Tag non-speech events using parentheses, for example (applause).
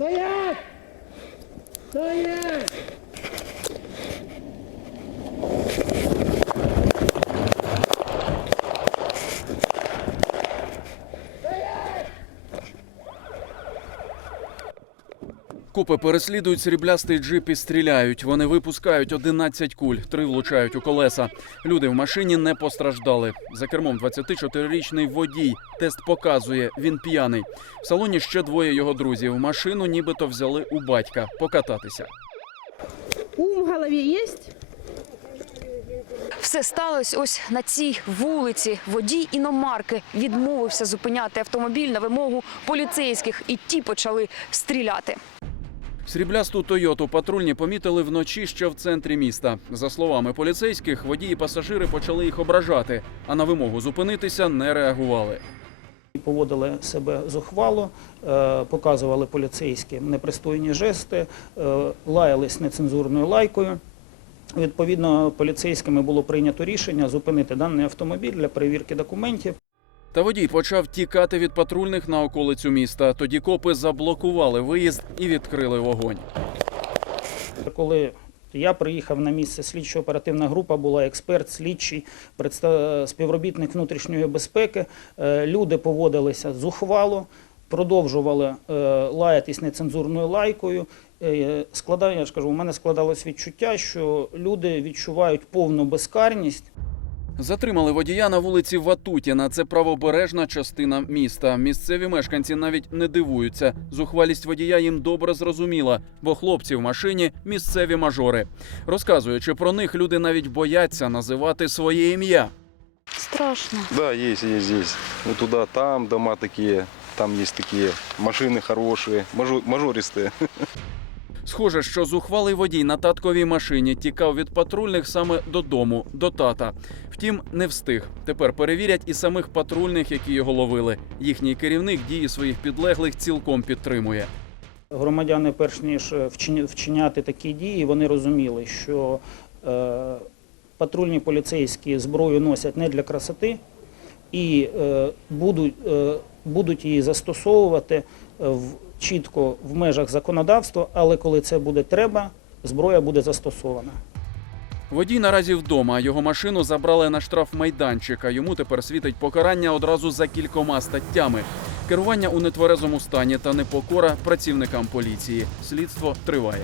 三爷三爷 Копи переслідують сріблястий джип і стріляють. Вони випускають 11 куль, три влучають у колеса. Люди в машині не постраждали. За кермом 24-річний водій. Тест показує, він п'яний. В салоні ще двоє його друзів. Машину нібито взяли у батька покататися. Ум в голове есть? Все сталося ось на цій вулиці. Водій іномарки відмовився зупиняти автомобіль на вимогу поліцейських, і ті почали стріляти. Сріблясту Тойоту патрульні помітили вночі ще в центрі міста. За словами поліцейських, водії і пасажири почали їх ображати, а на вимогу зупинитися не реагували. Поводили себе зухвало, е, показували поліцейським непристойні жести, е, лаялись нецензурною лайкою. Відповідно, поліцейськими було прийнято рішення зупинити даний автомобіль для перевірки документів. Та водій почав тікати від патрульних на околицю міста. Тоді копи заблокували виїзд і відкрили вогонь. Коли я приїхав на місце, слідчо-оперативна група була експерт, слідчий, співробітник внутрішньої безпеки. Е, Люди поводилися зухвало, продовжували е, лаятись нецензурною лайкою. Е, Складаю, я ж кажу, у мене складалось відчуття, що люди відчувають повну безкарність. Затримали водія на вулиці Ватутіна. Це правобережна частина міста. Місцеві мешканці навіть не дивуються. Зухвалість водія їм добре зрозуміла, бо хлопці в машині місцеві мажори. Розказуючи про них, люди навіть бояться називати своє ім'я. Страшно. Да, есть, есть, есть. Вот туда, там дома такие, там есть такие машины хорошие, мажо- мажористые. (laughs) Схоже, що зухвалий водій на татковій машині тікав від патрульних саме додому, до тата. Втім, не встиг. Тепер перевірять і самих патрульних, які його ловили. Їхній керівник дії своїх підлеглих цілком підтримує. Громадяни, перш ніж е, вчиняти такі дії, вони розуміли, що е, патрульні поліцейські зброю носять не для красоти і е, будуть, е, будуть її застосовувати в, чітко в межах законодавства, але коли це буде треба, зброя буде застосована. Водій наразі вдома. Його машину забрали на штрафмайданчик, а йому тепер світить покарання одразу за кількома статтями: керування у нетверезому стані та непокора працівникам поліції. Слідство триває.